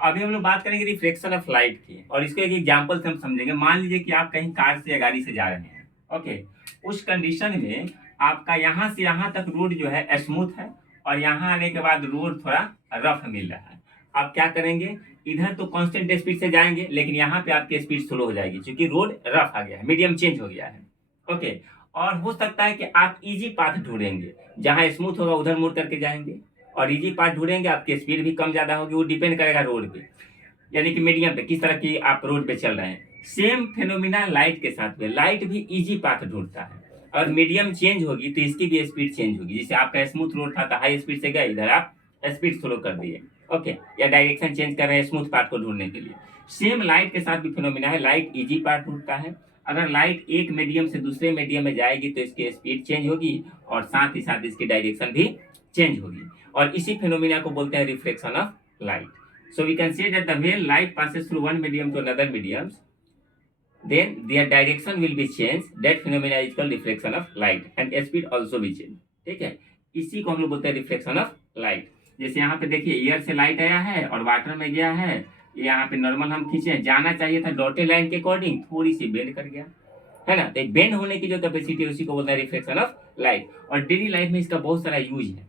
अभी हम लोग बात करेंगे रिफ्लेक्शन ऑफ लाइट की, और इसको एक एग्जांपल से हम समझेंगे। मान लीजिए कि आप कहीं कार से या गाड़ी से जा रहे हैं, ओके। उस कंडीशन में आपका यहाँ से यहाँ तक रोड जो है स्मूथ है, और यहाँ आने के बाद रोड थोड़ा रफ मिल रहा है। आप क्या करेंगे, इधर तो कांस्टेंट स्पीड से जाएंगे, लेकिन यहाँ पे आपकी स्पीड स्लो हो जाएगी क्योंकि रोड रफ आ गया है, मीडियम चेंज हो गया है, ओके। और हो सकता है कि आप इजी पाथ ढूंढेंगे, जहाँ स्मूथ होगा उधर मुड़ करके जाएंगे, और इजी पाथ ढूंढेंगे, आपकी स्पीड भी कम ज्यादा होगी, वो डिपेंड करेगा रोड पे, यानी कि मीडियम पे, किस तरह की आप रोड पे चल रहे हैं। सेम फेनोमिना लाइट के साथ में, लाइट भी इजी पाथ ढूंढता है, और मीडियम चेंज होगी तो इसकी भी स्पीड चेंज होगी। जैसे आपका स्मूथ रोड था तो हाई स्पीड से गए, इधर आप स्पीड स्लो कर दिए, ओके, या डायरेक्शन चेंज कर रहे हैं स्मूथ पाथ को ढूंढने के लिए। सेम लाइट के साथ भी फिनोमिना है, लाइट इजी पाथ ढूंढता है। अगर लाइट एक मीडियम से दूसरे मीडियम में जाएगी तो इसकी स्पीड चेंज होगी, और साथ ही साथ इसकी डायरेक्शन भी चेंज होगी, और इसी फिनोमिना को बोलते हैं reflection of light. So we can say that the when light passes through one medium to another medium, then their direction will be changed. That phenomena is called reflection of light, and speed also be changed. ठीक है, इसी को हम लोग बोलते हैं reflection of light. जैसे यहाँ पे देखिए, एयर से लाइट आया है और वाटर में गया है, यहाँ पे नॉर्मल हम खींचे, जाना चाहिए था डॉटेड लाइन के अकॉर्डिंग, थोड़ी सी बेंड कर गया, है ना। तो बेंड होने की जो कैपेसिटी है उसी को बोलते हैं रिफ्लेक्शन ऑफ लाइट। और डेली लाइफ में इसका बहुत सारा यूज है।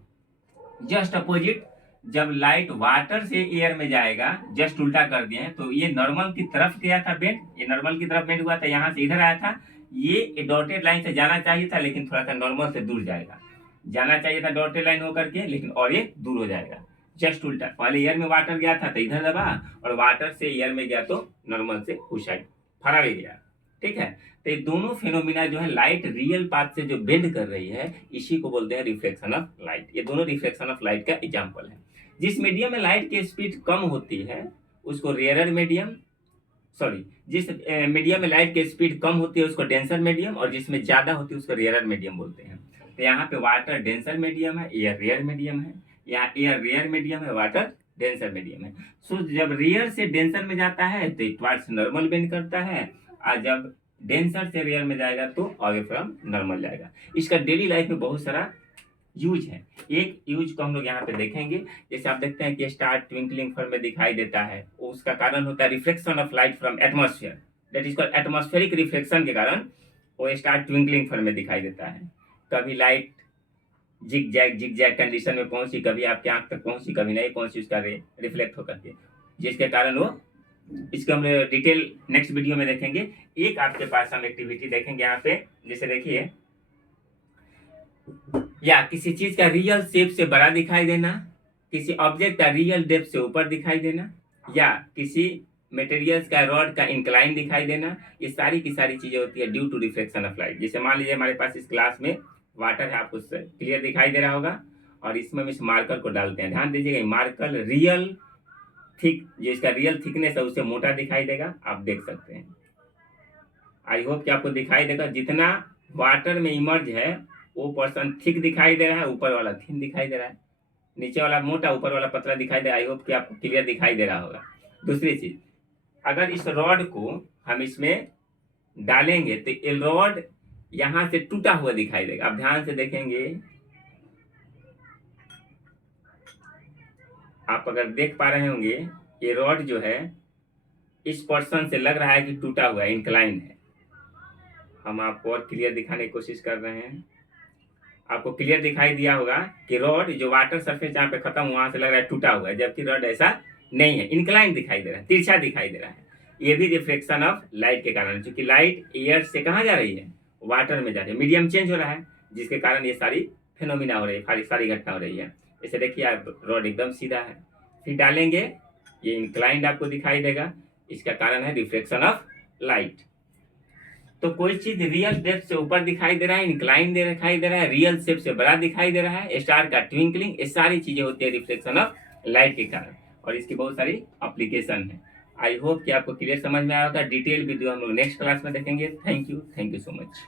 जस्ट अपोजिट, जब लाइट वाटर से एयर में जाएगा, जस्ट उल्टा कर दिए हैं, तो ये नॉर्मल की तरफ गया था बेंड, ये नॉर्मल की तरफ बेंड हुआ था, यहाँ से इधर आया था, ये डॉटेड लाइन से जाना चाहिए था, लेकिन थोड़ा सा नॉर्मल से दूर जाएगा। जाना चाहिए था डॉटेड लाइन होकर के, लेकिन और ये दूर हो जाएगा, जस्ट उल्टा। पहले एयर में वाटर गया था तो इधर दबा, और वाटर से एयर में गया तो नॉर्मल से उस साइड फरा भी गया, ठीक है। तो ये दोनों फेनोमिना जो है, लाइट रियल पाथ से जो बेंड कर रही है, इसी को बोलते हैं रिफ्लेक्शन ऑफ लाइट। ये दोनों रिफ्लेक्शन ऑफ लाइट का एग्जांपल है। जिस मीडियम में लाइट की स्पीड कम होती है उसको रेयरर मीडियम, सॉरी, जिस मीडियम में लाइट की स्पीड कम होती है उसको डेंसर मीडियम, और जिसमें ज्यादा होती है उसको रेयरर मीडियम बोलते हैं। तो यहाँ पे वाटर डेंसर मीडियम है, एयर रेयर मीडियम है, यहाँ एयर रेयर मीडियम है, वाटर डेंसर मीडियम है। सो जब रेयर से डेंसर में जाता है तो टुवर्ड्स नॉर्मल बेंड करता है, और जब डेंसर से रेयर में जाएगा तो अवे फ्रॉम नॉर्मल जाएगा। इसका डेली लाइफ में बहुत सारा यूज है। एक यूज को हम लोग यहाँ पे देखेंगे। जैसे आप देखते हैं कि स्टार ट्विंकलिंग फॉर्म में दिखाई देता है, उसका कारण होता है reflection of light from atmosphere, that is called atmospheric reflection के कारण वो स्टार ट्विंकलिंग फॉर्म में दिखाई देता है। कभी लाइट जिग जैग कंडीशन में पहुंची, कभी आपके आंख तक पहुंची, कभी नहीं पहुंची, उसका रिफ्लेक्ट होकर के, जिसके कारण वो, इसको हम डिटेल नेक्स्ट वीडियो में देखेंगे। एक आपके पास हम एक्टिविटी देखेंगे यहाँ पे, जैसे देखिए, या किसी चीज का रियल शेप से बड़ा दिखाई देना, किसी ऑब्जेक्ट का रियल डेप्थ से ऊपर दिखाई देना, या किसी मटेरियल्स का रॉड का इंक्लाइन दिखाई देना, ये सारी की सारी चीजें होती है due to reflection of light. जैसे मान लीजिए हमारे पास इस ग्लास में वाटर है, आपको क्लियर दिखाई दे रहा होगा, और इसमें हम इस मार्कर को डालते हैं। ध्यान दीजिएगा, मार्कर रियल थिक, जो इसका रियल थिकनेस है उससे मोटा दिखाई देगा, आप देख सकते हैं। आई होप कि आपको दिखाई देगा, जितना वाटर में इमर्ज है वो पर्सन थिक दिखाई दे रहा है, ऊपर वाला थिन दिखाई दे रहा है, नीचे वाला मोटा, ऊपर वाला पतला दिखाई दे रहा है। आई होप कि आपको क्लियर दिखाई दे रहा होगा। दूसरी चीज, अगर इस रॉड को हम इसमें डालेंगे तो ये रॉड यहां से टूटा हुआ दिखाई देगा। आप ध्यान से देखेंगे, आप अगर देख पा रहे होंगे, ये रॉड जो है इस पर्सन से लग रहा है कि टूटा हुआ है, इंक्लाइन है। हम आपको और क्लियर दिखाने की कोशिश कर रहे हैं। आपको क्लियर दिखाई दिया होगा कि रॉड जो वाटर सरफेस जहाँ पे खत्म, वहां से लग रहा है टूटा हुआ है, जबकि रॉड ऐसा नहीं है, इंक्लाइन दिखाई दे रहा है, तिरछा दिखाई दे रहा है। ये भी रिफ्लेक्शन ऑफ लाइट के कारण, क्योंकि लाइट एयर से कहाँ जा रही है, वाटर में जा रही है, मीडियम चेंज हो रहा है, जिसके कारण ये सारी फिनोमिना हो रही है, सारी घटना हो रही है। इसे देखिए, आप रॉड एकदम सीधा है, फिर डालेंगे ये इंक्लाइंड आपको दिखाई देगा, इसका कारण है रिफ्लेक्शन ऑफ लाइट। तो कोई चीज रियल डेप्थ से ऊपर दिखाई दे रहा है, इंक्लाइन दे दिखाई दे रहा है, रियल शेप से बड़ा दिखाई दे रहा है, स्टार का ट्विंकलिंग, ये सारी चीजें होती है रिफ्लेक्शन ऑफ लाइट के कारण, और इसकी बहुत सारी एप्लीकेशन है। आई होप कि आपको क्लियर समझ में आया होगा। डिटेल वीडियो हम लोग नेक्स्ट क्लास में देखेंगे। Thank you so much.